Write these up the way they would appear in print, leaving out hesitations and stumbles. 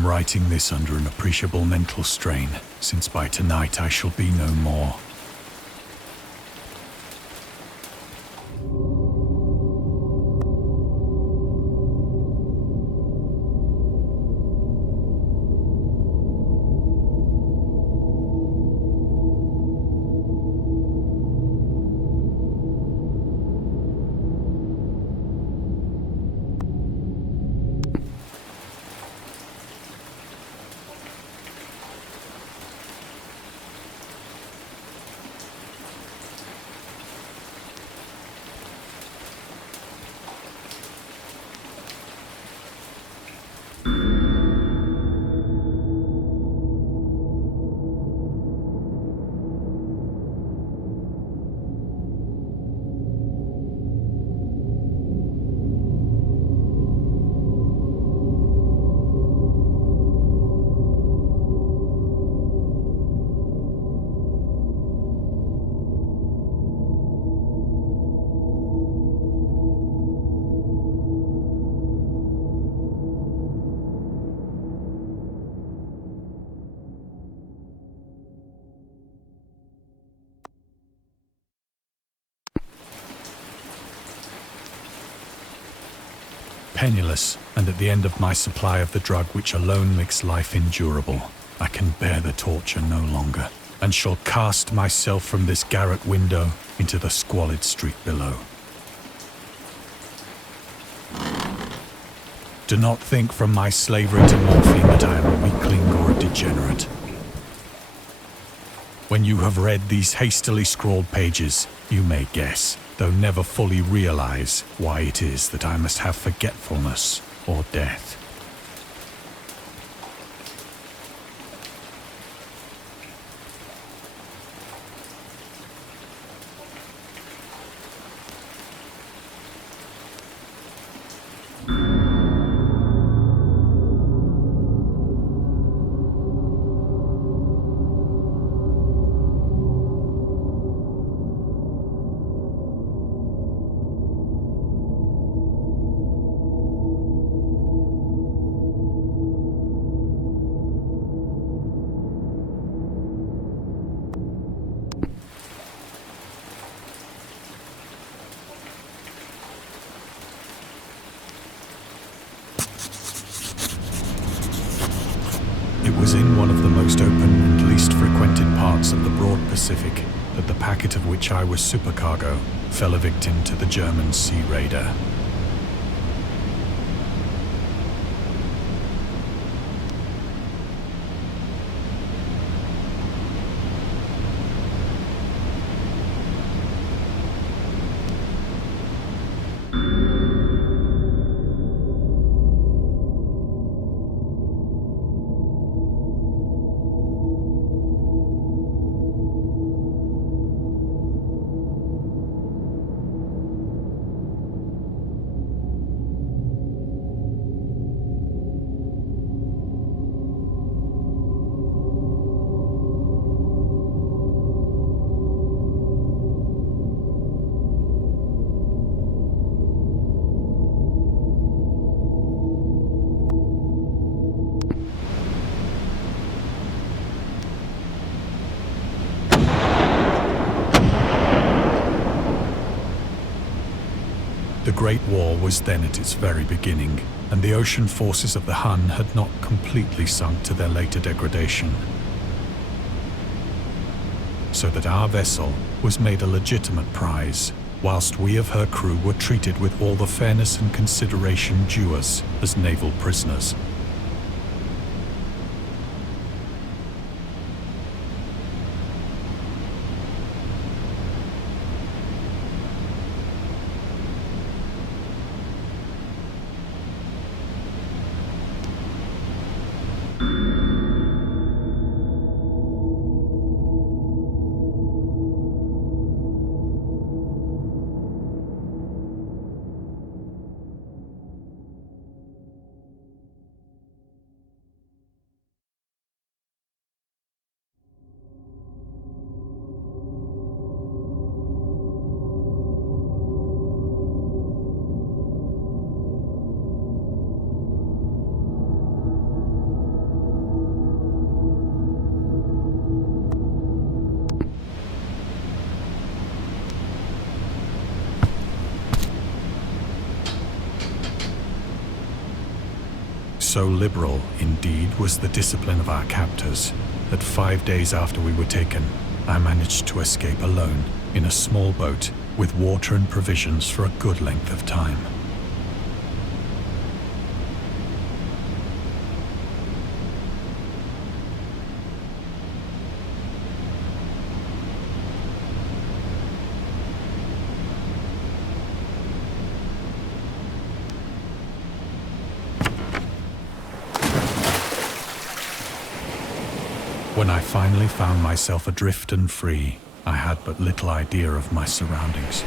am writing this under an appreciable mental strain, since by tonight I shall be no more. Penniless, and at the end of my supply of the drug which alone makes life endurable, I can bear the torture no longer, and shall cast myself from this garret window into the squalid street below. Do not think from my slavery to morphine that I am a weakling or a degenerate. When you have read these hastily scrawled pages, you may guess, though never fully realize, why it is that I must have forgetfulness or death. It was in one of the most open and least frequented parts of the broad Pacific that the packet of which I was supercargo fell a victim to the German sea raider. The Great War was then at its very beginning, and the ocean forces of the Hun had not completely sunk to their later degradation. So that our vessel was made a legitimate prize, whilst we of her crew were treated with all the fairness and consideration due us as naval prisoners. So liberal, indeed, was the discipline of our captors, that 5 days after we were taken, I managed to escape alone in a small boat with water and provisions for a good length of time. When I finally found myself adrift and free, I had but little idea of my surroundings.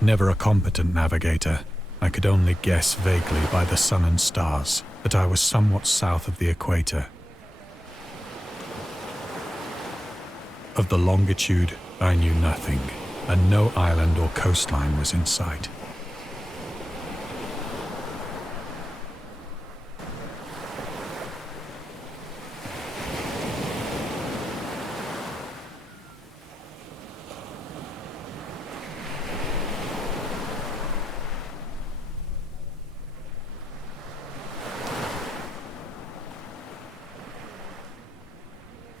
Never a competent navigator, I could only guess vaguely by the sun and stars that I was somewhat south of the equator. Of the longitude, I knew nothing, and no island or coastline was in sight.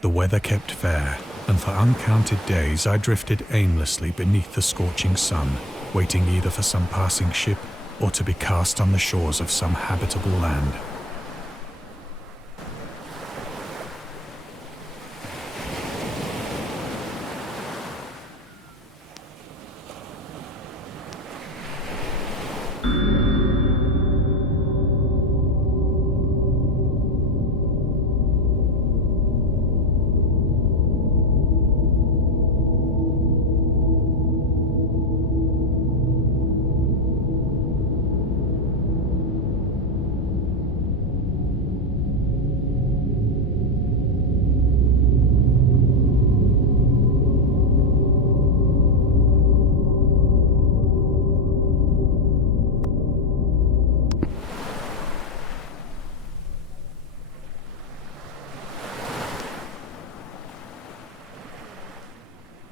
The weather kept fair, and for uncounted days I drifted aimlessly beneath the scorching sun, waiting either for some passing ship or to be cast on the shores of some habitable land.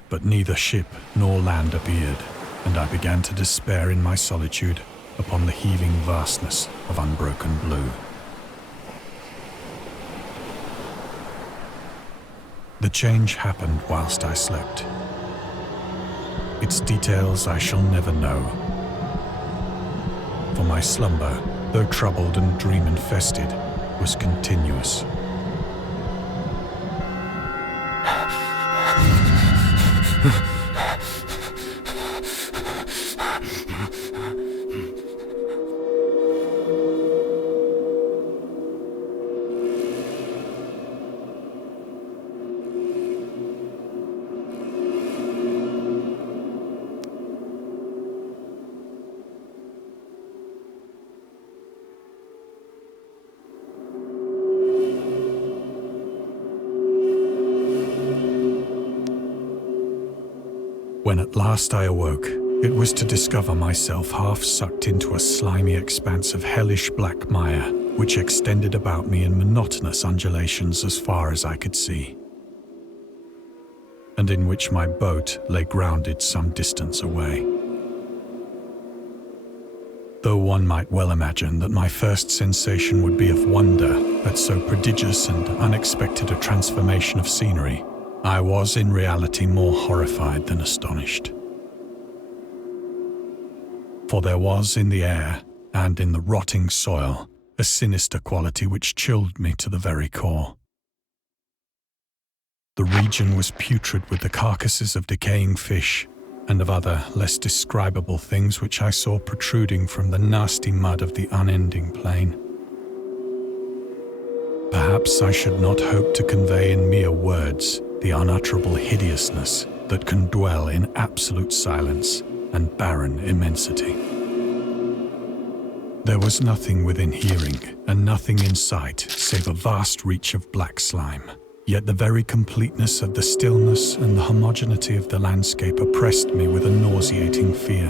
But neither ship nor land appeared, and I began to despair in my solitude upon the heaving vastness of unbroken blue. The change happened whilst I slept. Its details I shall never know, for my slumber, though troubled and dream-infested, was continuous. When at last I awoke, it was to discover myself half sucked into a slimy expanse of hellish black mire, which extended about me in monotonous undulations as far as I could see, and in which my boat lay grounded some distance away. Though one might well imagine that my first sensation would be of wonder at so prodigious and unexpected a transformation of scenery, I was in reality more horrified than astonished. For there was in the air and in the rotting soil a sinister quality which chilled me to the very core. The region was putrid with the carcasses of decaying fish and of other less describable things which I saw protruding from the nasty mud of the unending plain. Perhaps I should not hope to convey in mere words the unutterable hideousness that can dwell in absolute silence and barren immensity. There was nothing within hearing and nothing in sight save a vast reach of black slime, yet the very completeness of the stillness and the homogeneity of the landscape oppressed me with a nauseating fear.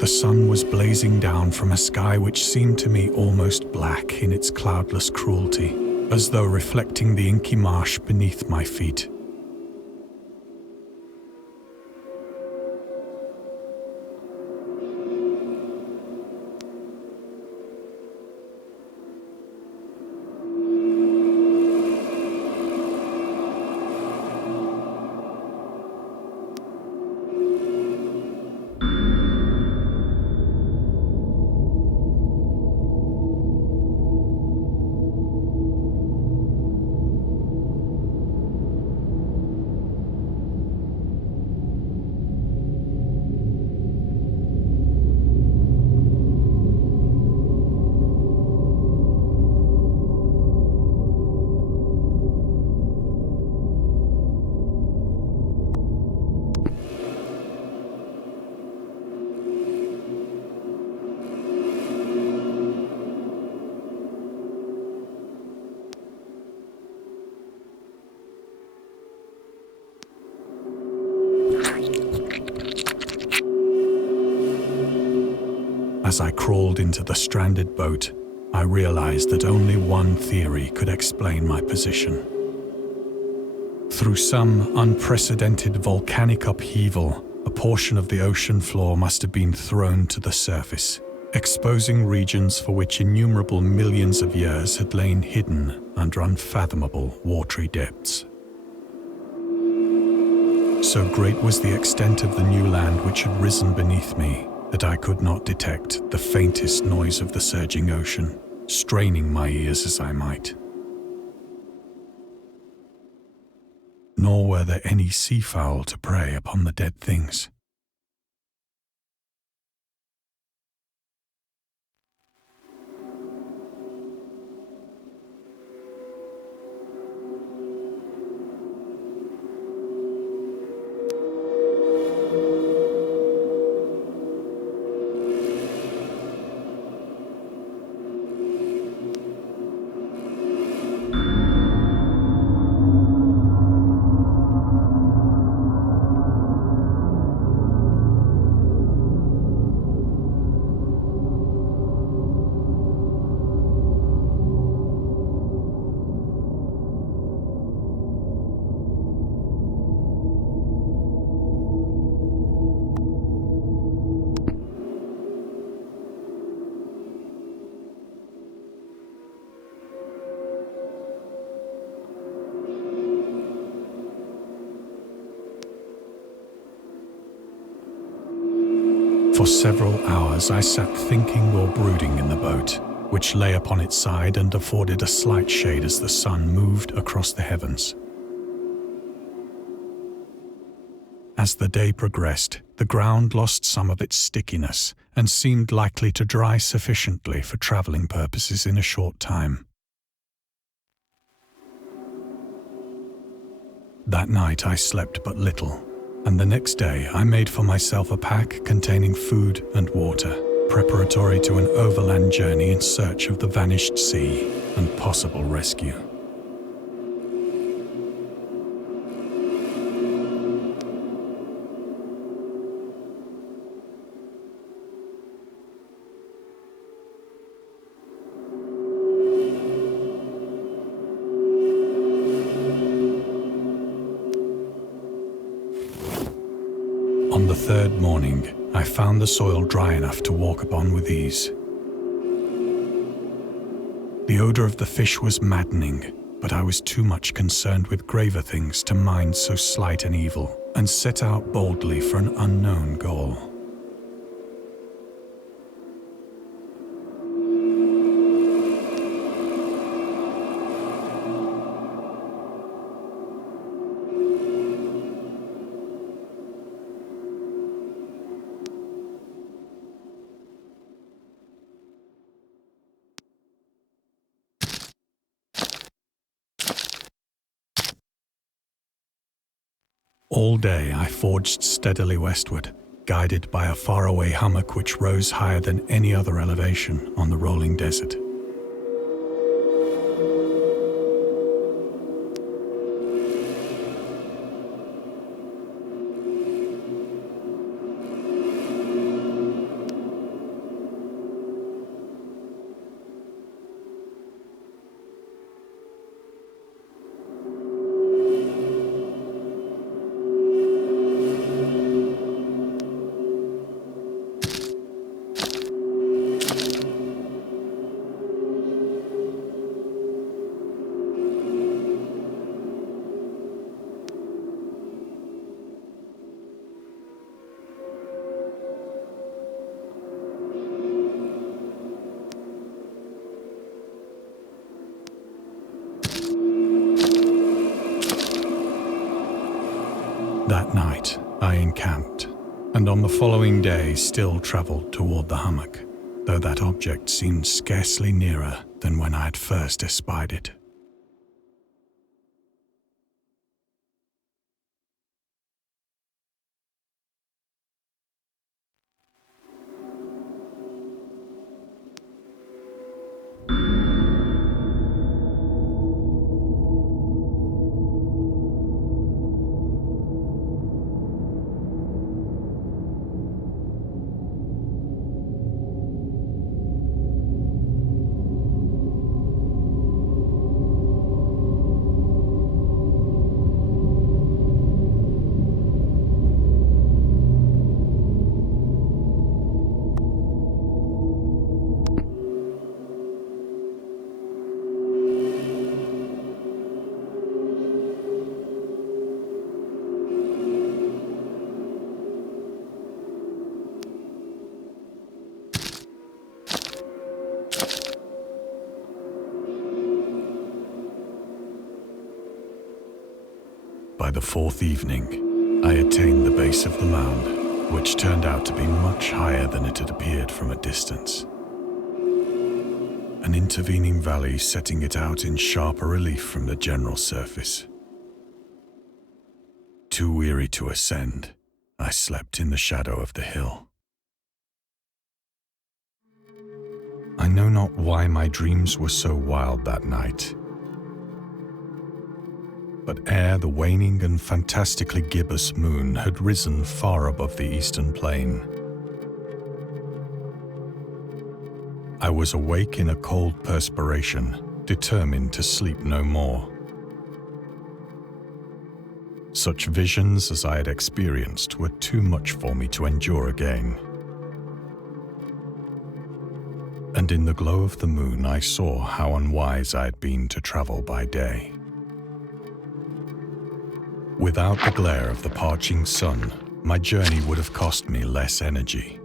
The sun was blazing down from a sky which seemed to me almost black in its cloudless cruelty, as though reflecting the inky marsh beneath my feet. As I crawled into the stranded boat, I realized that only one theory could explain my position. Through some unprecedented volcanic upheaval, a portion of the ocean floor must have been thrown to the surface, exposing regions for which innumerable millions of years had lain hidden under unfathomable watery depths. So great was the extent of the new land which had risen beneath me that I could not detect the faintest noise of the surging ocean, straining my ears as I might. Nor were there any seafowl to prey upon the dead things. For several hours I sat thinking or brooding in the boat, which lay upon its side and afforded a slight shade as the sun moved across the heavens. As the day progressed, the ground lost some of its stickiness and seemed likely to dry sufficiently for traveling purposes in a short time. That night I slept but little, and the next day I made for myself a pack containing food and water, preparatory to an overland journey in search of the vanished sea and possible rescue. On the third morning, I found the soil dry enough to walk upon with ease. The odor of the fish was maddening, but I was too much concerned with graver things to mind so slight an evil, and set out boldly for an unknown goal. All day I forged steadily westward, guided by a faraway hummock which rose higher than any other elevation on the rolling desert. That night, I encamped, and on the following day still travelled toward the hummock, though that object seemed scarcely nearer than when I had first espied it. by the fourth evening, I attained the base of the mound, which turned out to be much higher than it had appeared from a distance. An intervening valley setting it out in sharper relief from the general surface. Too weary to ascend, I slept in the shadow of the hill. I know not why my dreams were so wild that night. But ere the waning and fantastically gibbous moon had risen far above the eastern plain, I was awake in a cold perspiration, determined to sleep no more. Such visions as I had experienced were too much for me to endure again. And in the glow of the moon I saw how unwise I had been to travel by day. Without the glare of the parching sun, my journey would have cost me less energy.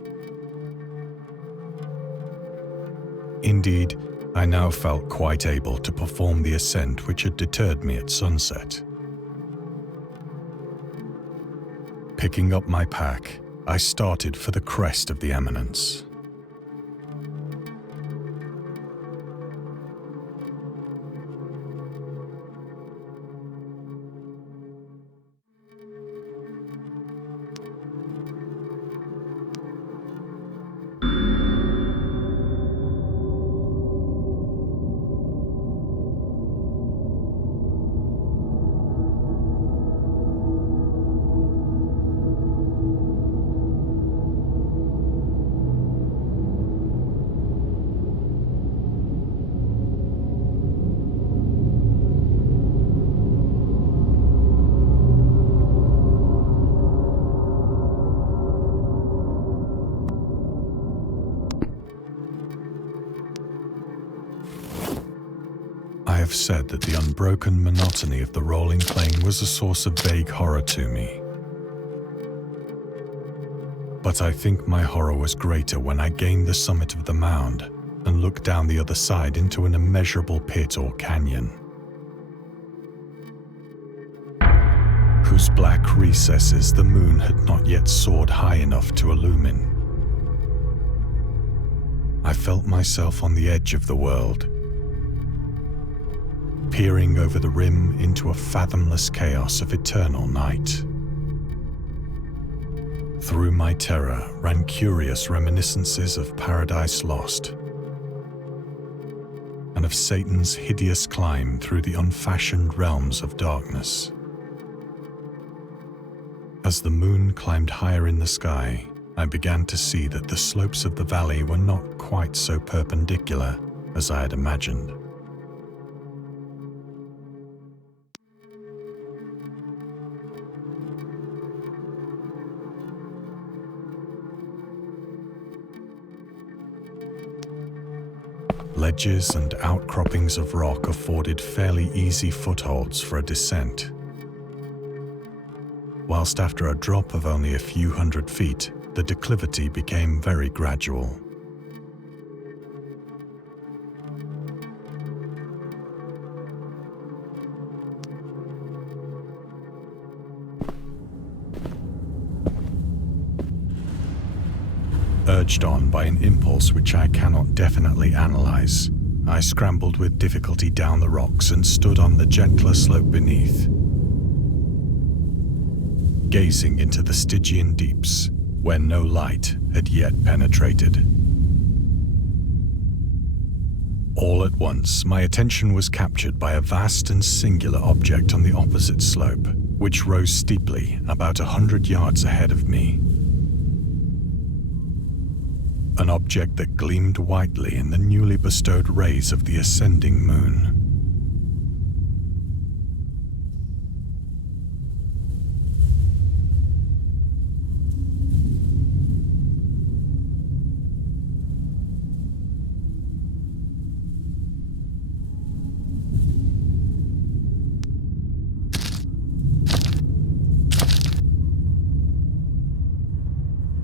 Indeed, I now felt quite able to perform the ascent which had deterred me at sunset. Picking up my pack, I started for the crest of the eminence. I have said that the unbroken monotony of the rolling plain was a source of vague horror to me. But I think my horror was greater when I gained the summit of the mound and looked down the other side into an immeasurable pit or canyon, whose black recesses the moon had not yet soared high enough to illumine. I felt myself on the edge of the world, peering over the rim into a fathomless chaos of eternal night. Through my terror ran curious reminiscences of Paradise Lost and of Satan's hideous climb through the unfashioned realms of darkness. As the moon climbed higher in the sky, I began to see that the slopes of the valley were not quite so perpendicular as I had imagined. Ledges and outcroppings of rock afforded fairly easy footholds for a descent, whilst after a drop of only a few hundred feet, the declivity became very gradual. Urged on by an impulse which I cannot definitely analyze, I scrambled with difficulty down the rocks and stood on the gentler slope beneath, gazing into the Stygian deeps where no light had yet penetrated. All at once, my attention was captured by a vast and singular object on the opposite slope, which rose steeply about 100 yards ahead of me. An object that gleamed whitely in the newly bestowed rays of the ascending moon.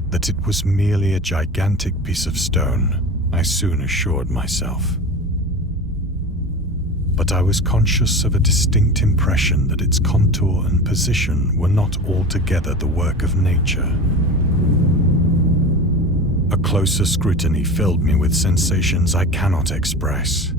That it was merely a gigantic piece of stone, I soon assured myself. but I was conscious of a distinct impression that its contour and position were not altogether the work of nature. A closer scrutiny filled me with sensations I cannot express.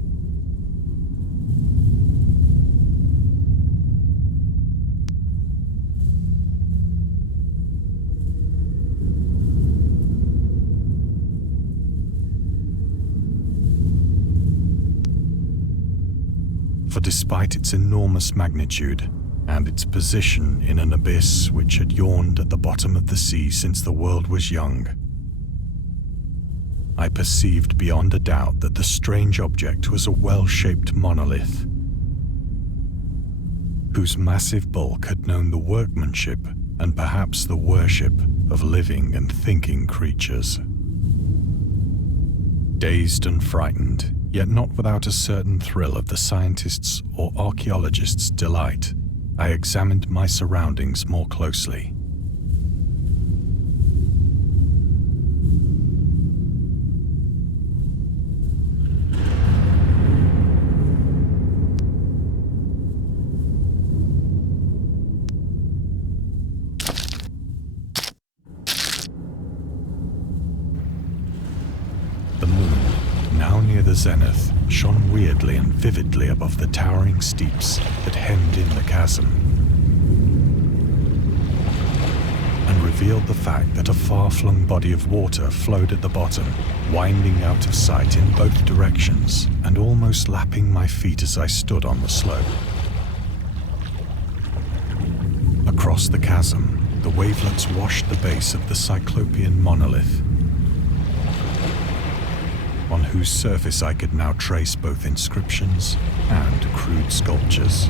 For despite its enormous magnitude and its position in an abyss which had yawned at the bottom of the sea since the world was young, I perceived beyond a doubt that the strange object was a well-shaped monolith, whose massive bulk had known the workmanship and perhaps the worship of living and thinking creatures. Dazed and frightened, yet not without a certain thrill of the scientist's or archaeologist's delight, I examined my surroundings more closely. The zenith shone weirdly and vividly above the towering steeps that hemmed in the chasm, and revealed the fact that a far-flung body of water flowed at the bottom, winding out of sight in both directions and almost lapping my feet as I stood on the slope. Across the chasm, the wavelets washed the base of the cyclopean monolith, on whose surface I could now trace both inscriptions and crude sculptures.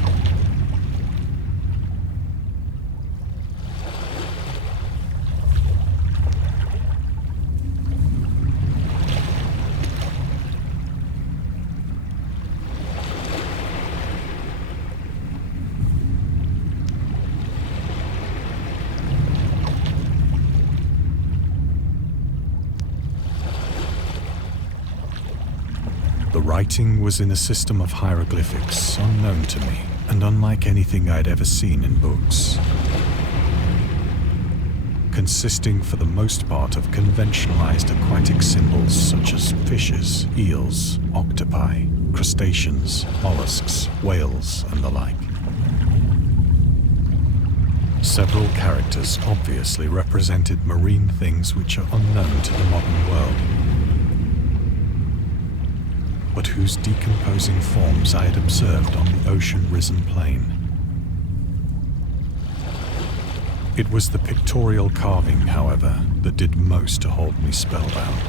The writing was in a system of hieroglyphics unknown to me and unlike anything I'd ever seen in books, consisting for the most part of conventionalized aquatic symbols such as fishes, eels, octopi, crustaceans, mollusks, whales, and the like. Several characters obviously represented marine things which are unknown to the modern world, but whose decomposing forms I had observed on the ocean-risen plain. It was the pictorial carving, however, that did most to hold me spellbound.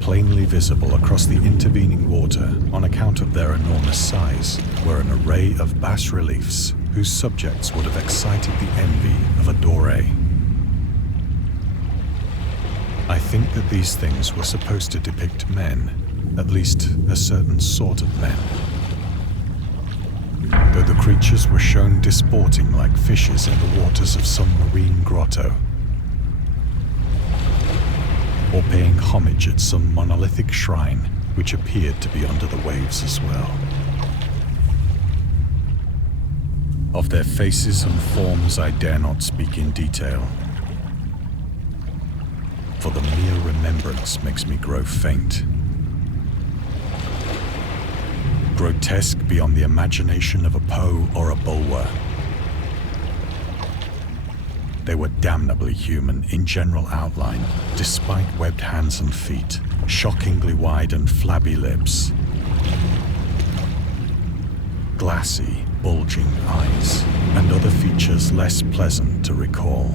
Plainly visible across the intervening water on account of their enormous size were an array of bas-reliefs whose subjects would have excited the envy of a Doré. I think that these things were supposed to depict men, at least a certain sort of men, though the creatures were shown disporting like fishes in the waters of some marine grotto, or paying homage at some monolithic shrine which appeared to be under the waves as well. Of their faces and forms I dare not speak in detail, for the mere remembrance makes me grow faint. Grotesque beyond the imagination of a Poe or a Bulwer. They were damnably human in general outline, despite webbed hands and feet, shockingly wide and flabby lips, glassy, bulging eyes, and other features less pleasant to recall.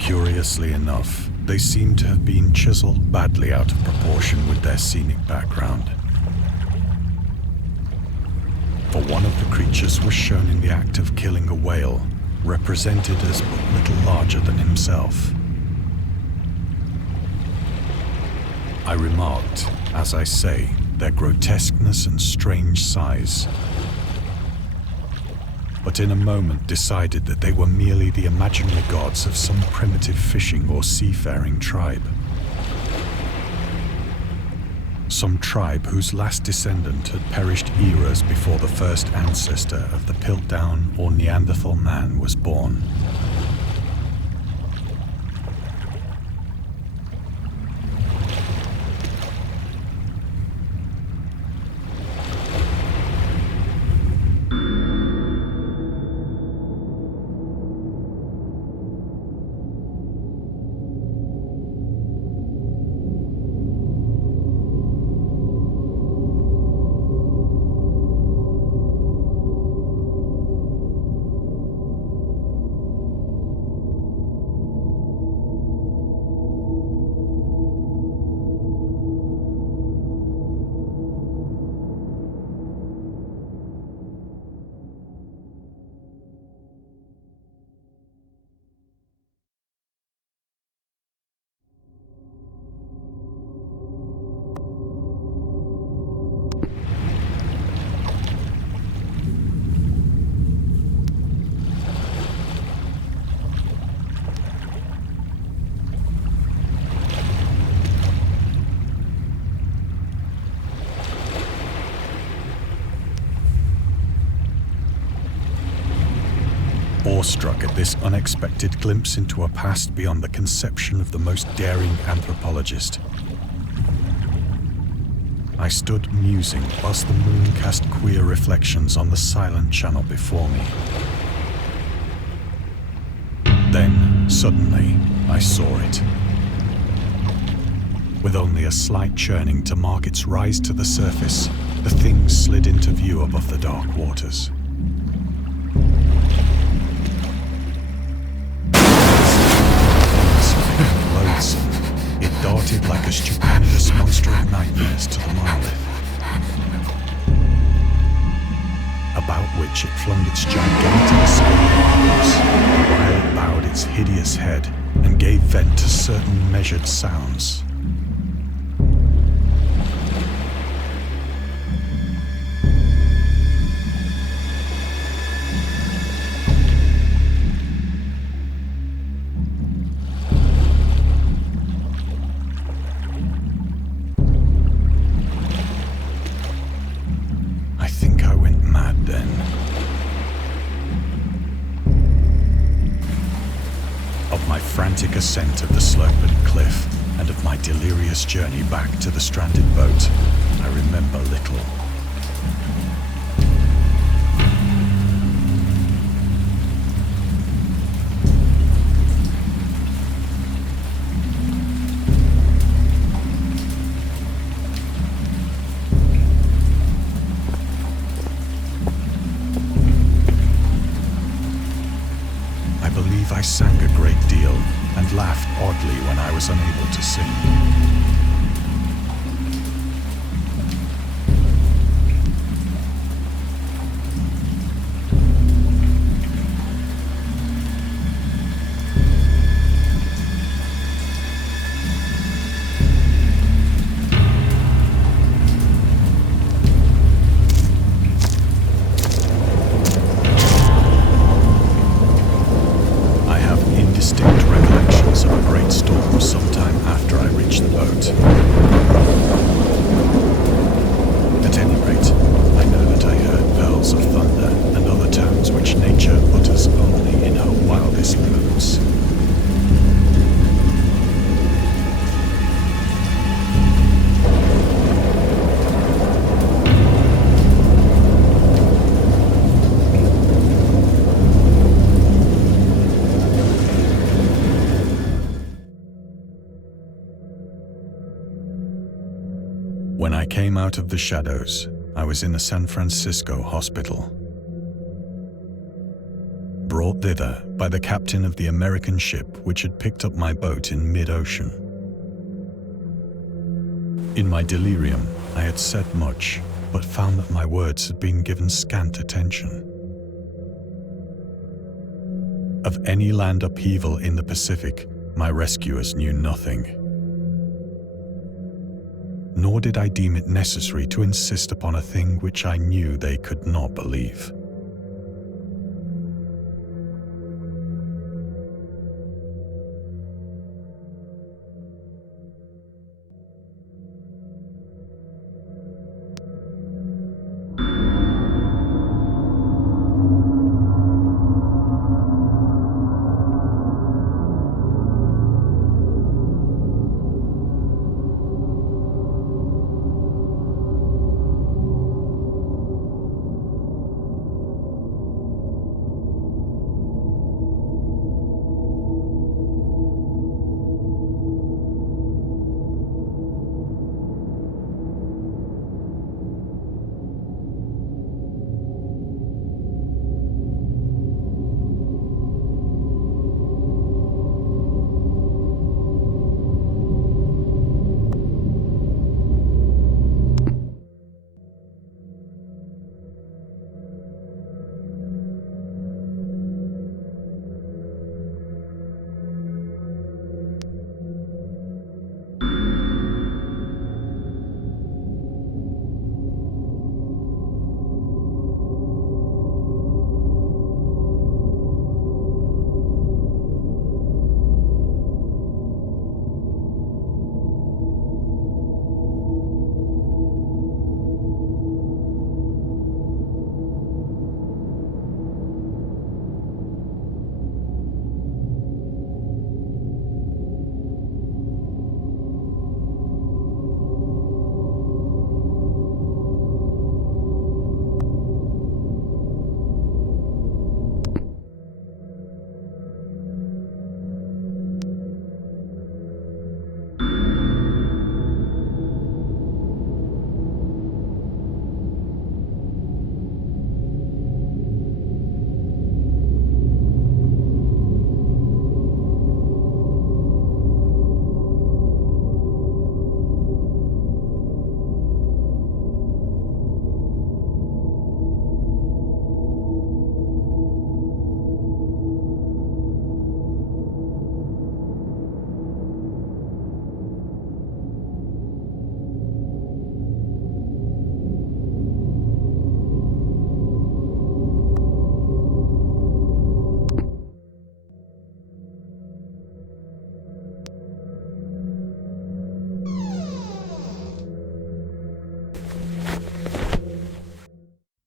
Curiously enough, they seem to have been chiseled badly out of proportion with their scenic background. For one of the creatures was shown in the act of killing a whale, represented as but little larger than himself. I remarked, as I say, their grotesqueness and strange size, but in a moment decided that they were merely the imaginary gods of some primitive fishing or seafaring tribe. Some tribe whose last descendant had perished eras before the first ancestor of the Piltdown or Neanderthal man was born. Awestruck at this unexpected glimpse into a past beyond the conception of the most daring anthropologist, I stood musing whilst the moon cast queer reflections on the silent channel before me. Then, suddenly, I saw it. With only a slight churning to mark its rise to the surface, the thing slid into view above the dark waters. It darted like a stupendous monster of nightmares to the monolith, about which it flung its gigantic scaly arms, while it bowed its hideous head and gave vent to certain measured sounds. Ascent of the slope and cliff, and of my delirious journey back to the stranded boat, I remember little. I believe I sang a great deal and laughed oddly when I was unable to sing. When I came out of the shadows, I was in a San Francisco hospital. Brought thither by the captain of the American ship which had picked up my boat in mid-ocean. In my delirium, I had said much, but found that my words had been given scant attention. Of any land upheaval in the Pacific, my rescuers knew nothing. Nor did I deem it necessary to insist upon a thing which I knew they could not believe.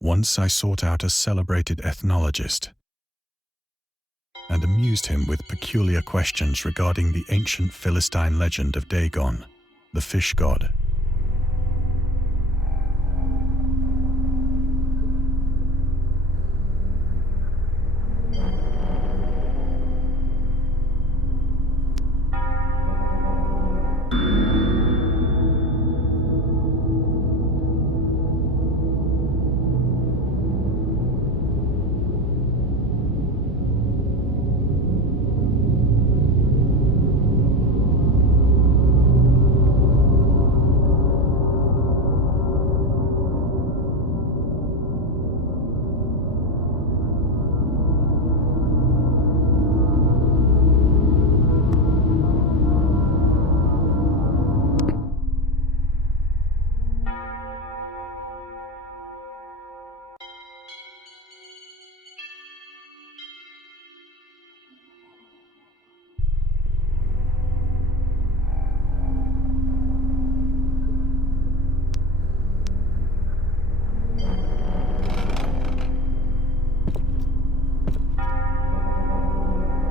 Once I sought out a celebrated ethnologist and amused him with peculiar questions regarding the ancient Philistine legend of Dagon, the fish god.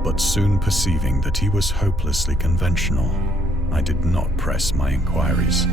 But soon perceiving that he was hopelessly conventional, I did not press my inquiries.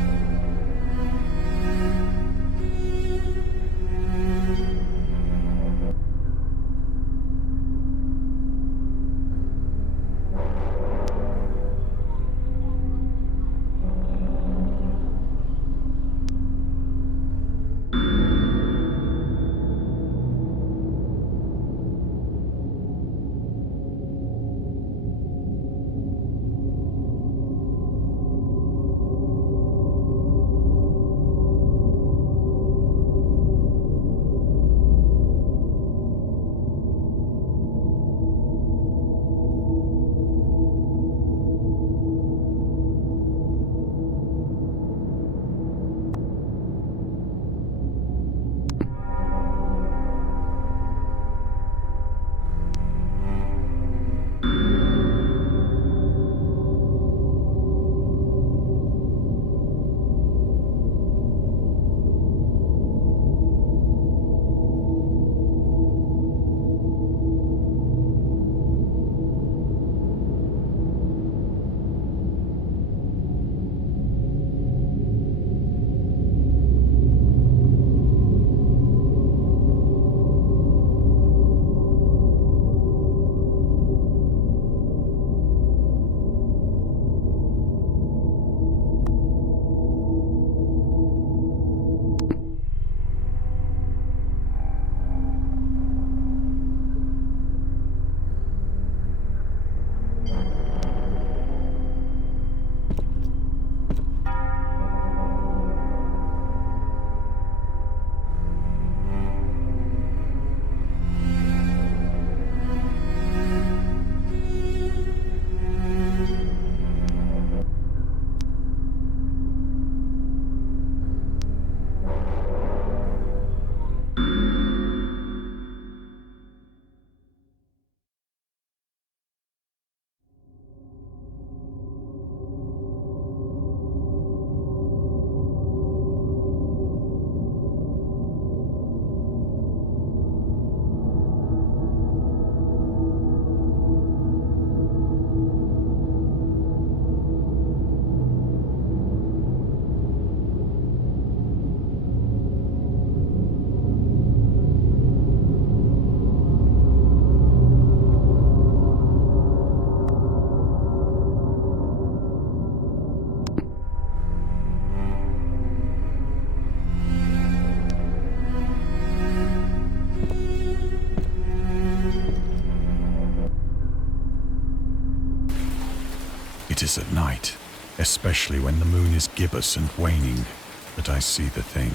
It is at night, especially when the moon is gibbous and waning, that I see the thing.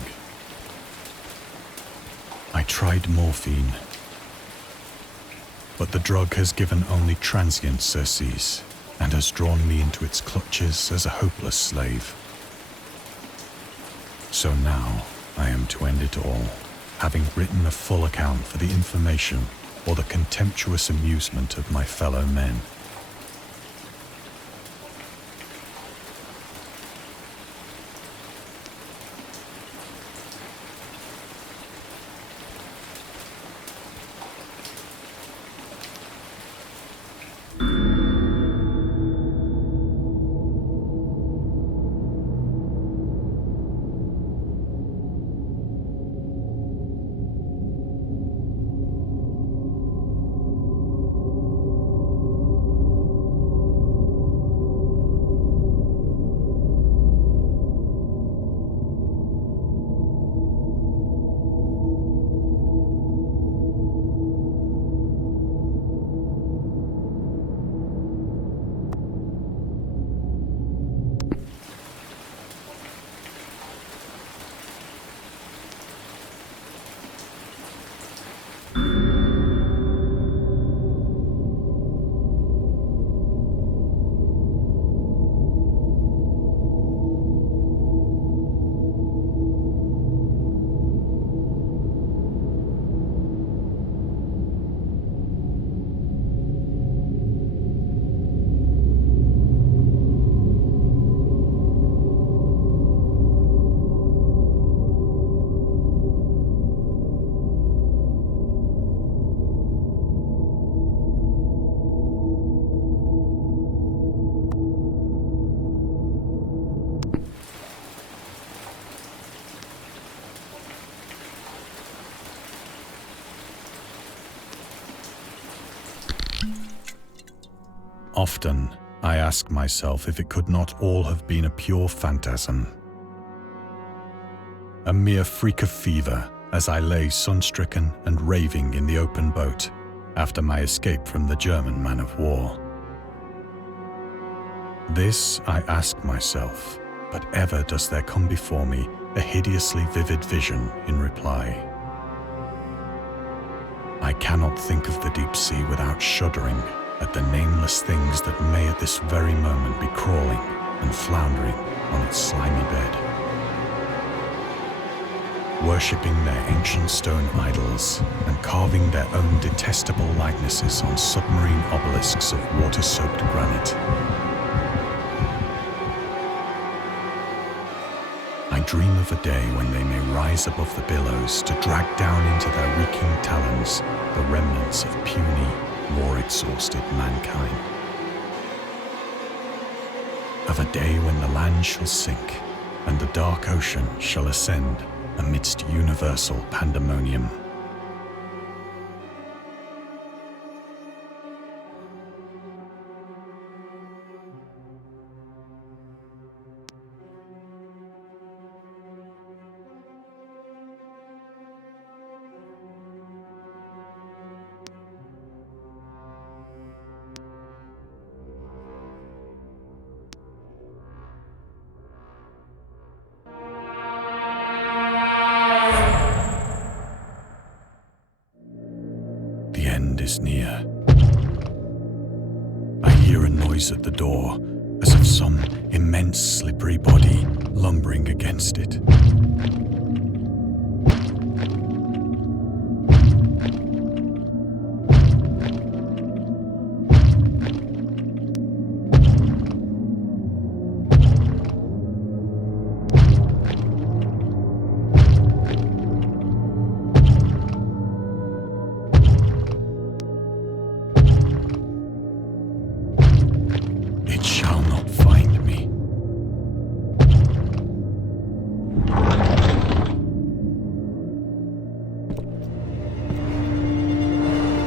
I tried morphine, but the drug has given only transient surcease and has drawn me into its clutches as a hopeless slave. So now I am to end it all, having written a full account for the information or the contemptuous amusement of my fellow men. Often, I ask myself if it could not all have been a pure phantasm. A mere freak of fever as I lay sun-stricken and raving in the open boat after my escape from the German man-of-war. This I ask myself, but ever does there come before me a hideously vivid vision in reply. I cannot think of the deep sea without shuddering at the nameless things that may at this very moment be crawling and floundering on its slimy bed, worshipping their ancient stone idols and carving their own detestable likenesses on submarine obelisks of water-soaked granite. I dream of a day when they may rise above the billows to drag down into their reeking talons the remnants of puny, war-exhausted mankind. Of a day when the land shall sink and the dark ocean shall ascend amidst universal pandemonium. Is near. I hear a noise at the door, as of some immense slippery body lumbering against it.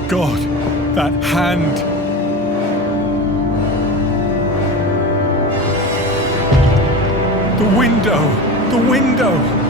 God, that hand! The window! The window!